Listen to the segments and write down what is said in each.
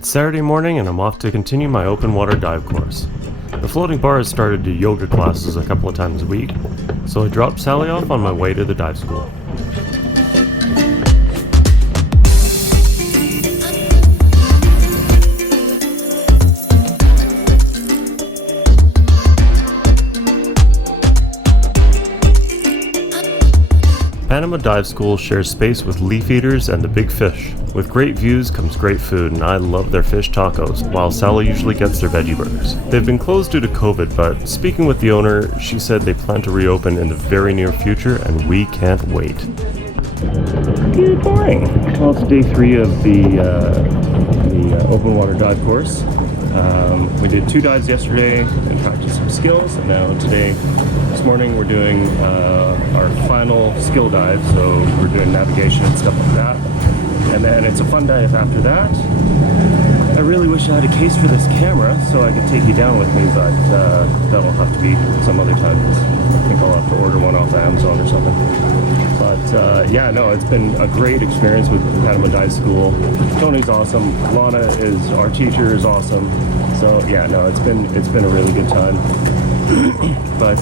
It's Saturday morning and I'm off to continue my open water dive course. The floating bar has started to yoga classes a couple of times a week, so I dropped Sally off on my way to the dive school. Panama Dive School shares space with Leaf Eaters and the Big Fish. With great views comes great food, and I love their fish tacos, while Sally usually gets their veggie burgers. They've been closed due to COVID, but speaking with the owner, she said they plan to reopen in the very near future, and we can't wait. Good morning! Well, it's day 3 of the open water dive course. We did 2 dives yesterday and practiced some skills, and now this morning we're doing our final skill dive, so we're doing navigation and stuff like that. And then it's a fun dive after that. I really wish I had a case for this camera so I could take you down with me, but that'll have to be some other time, because I think I'll have to order one off Amazon or something. But yeah, no, it's been a great experience with Panama Dive School. Tony's awesome. Lana is our teacher, is awesome. So yeah, no, it's been a really good time. But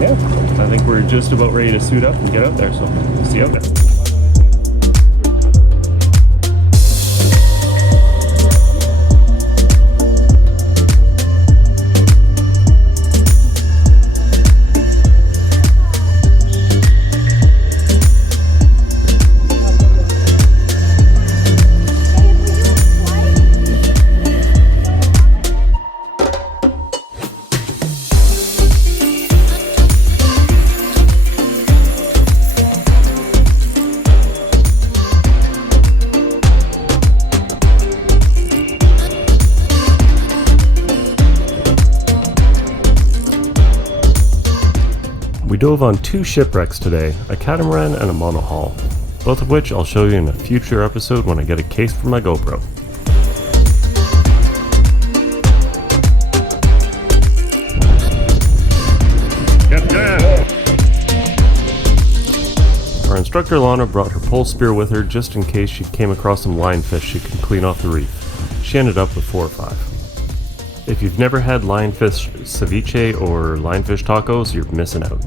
yeah, I think we're just about ready to suit up and get out there. So we'll see you out there. We dove on 2 shipwrecks today, a catamaran and a monohull, both of which I'll show you in a future episode when I get a case for my GoPro. Get down! Our instructor Lana brought her pole spear with her just in case she came across some lionfish she could clean off the reef. She ended up with 4 or 5. If you've never had lionfish ceviche or lionfish tacos, you're missing out.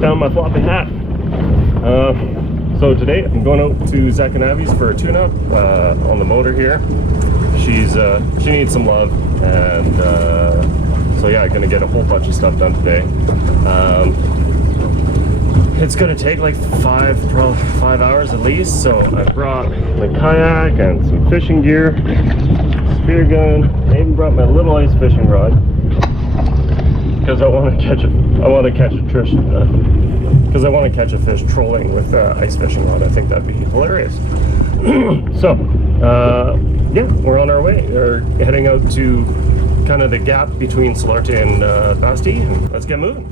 Down my floppy hat. So today I'm going out to Zach and Abby's for a tune-up on the motor here. She needs some love, and so yeah, I'm gonna get a whole bunch of stuff done today. It's gonna take like 5 hours at least. So I brought my kayak and some fishing gear, spear gun. I even brought my little ice fishing rod, because I want to catch a fish trolling with ice fishing rod. I think that'd be hilarious. So yeah, we're on our way. We're heading out to kind of the gap between Solarte and Basti, and let's get moving.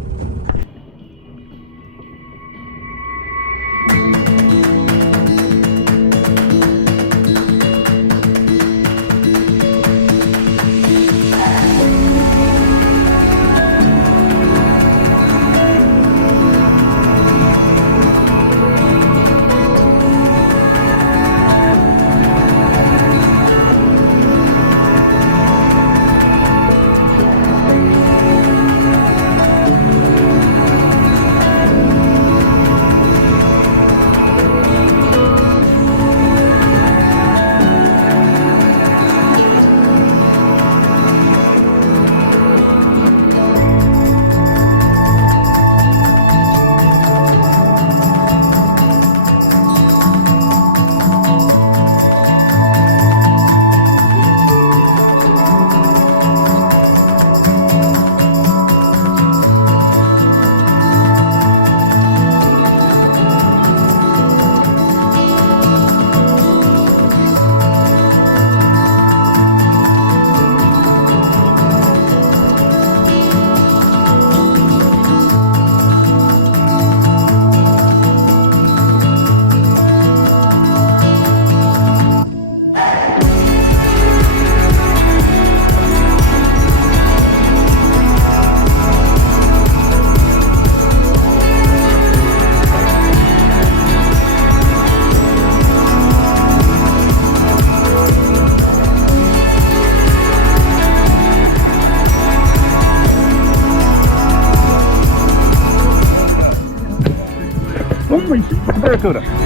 Barracuda.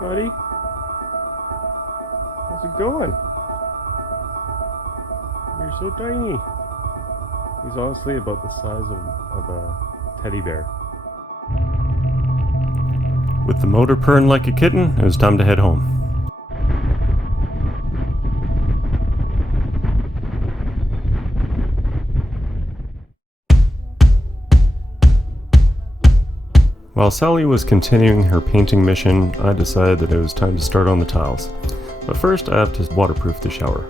Buddy, how's it going? You're so tiny. He's honestly about the size of a teddy bear. With the motor purring like a kitten, it was time to head home. While Sally was continuing her painting mission, I decided that it was time to start on the tiles. But first, I have to waterproof the shower.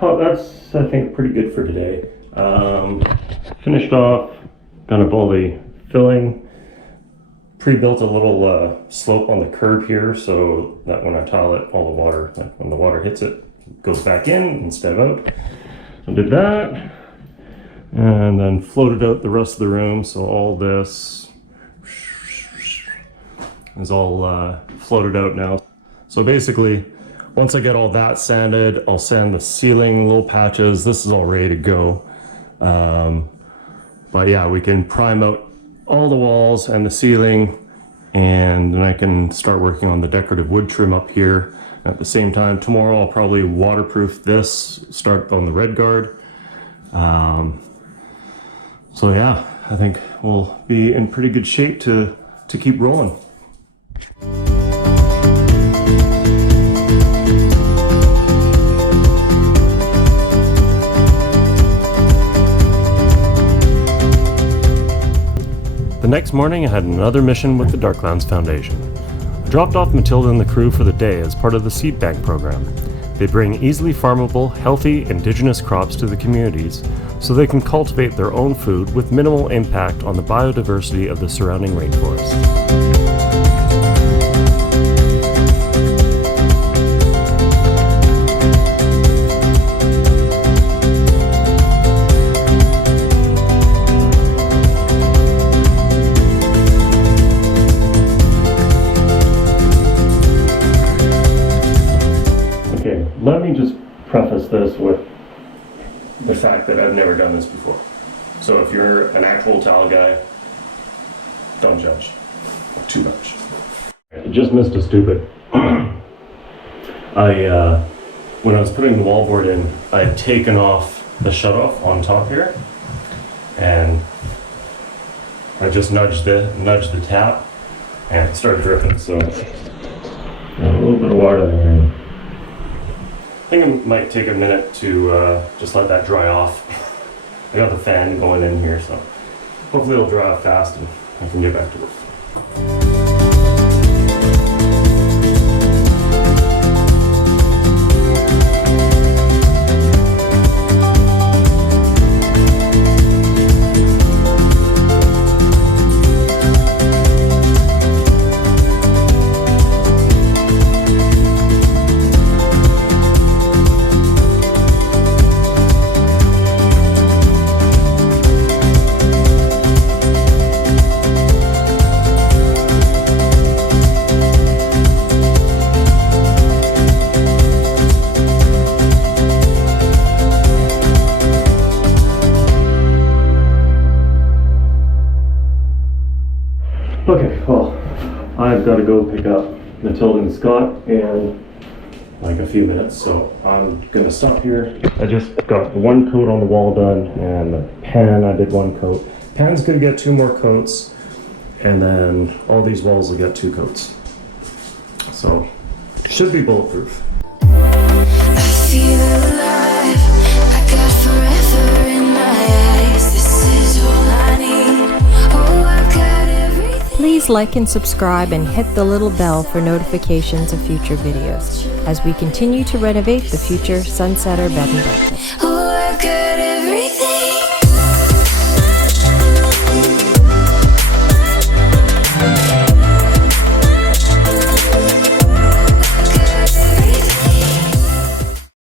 Well, that's, I think, pretty good for today. Finished off kind of all the filling, pre-built a little slope on the curb here so that when I tile it, all the water, when the water hits it, goes back in instead of out. So I did that, and then floated out the rest of the room, so all this is all floated out now. So basically, once I get all that sanded, I'll sand the ceiling, little patches. This is all ready to go. But yeah, we can prime out all the walls and the ceiling, and then I can start working on the decorative wood trim up here. At the same time, tomorrow I'll probably waterproof this, start on the red guard. So yeah, I think we'll be in pretty good shape to keep rolling. The next morning I had another mission with the Darklands Foundation. I dropped off Matilda and the crew for the day as part of the seed bank program. They bring easily farmable, healthy, indigenous crops to the communities so they can cultivate their own food with minimal impact on the biodiversity of the surrounding rainforest. Let me just preface this with the fact that I've never done this before. So if you're an actual towel guy, don't judge too much. I just missed a stupid. When I was putting the wallboard in, I had taken off the shutoff on top here, and I just nudged the tap, and it started dripping. So a little bit of water there. I think it might take a minute to just let that dry off. I got the fan going in here, so hopefully it'll dry off fast and I can get back to work. Okay, well, I've got to go pick up Matilda and Scott in like a few minutes, so I'm gonna stop here. I just got one coat on the wall done, and the pan, I did one coat. Pan's gonna get 2 more coats, and then all these walls will get 2 coats. So, should be bulletproof. I feel alive. I got forever in my eyes. This is all I need. Oh, I got everything. Please like and subscribe and hit the little bell for notifications of future videos as we continue to renovate the future Sunsetter bed and breakfast. Oh, I got everything.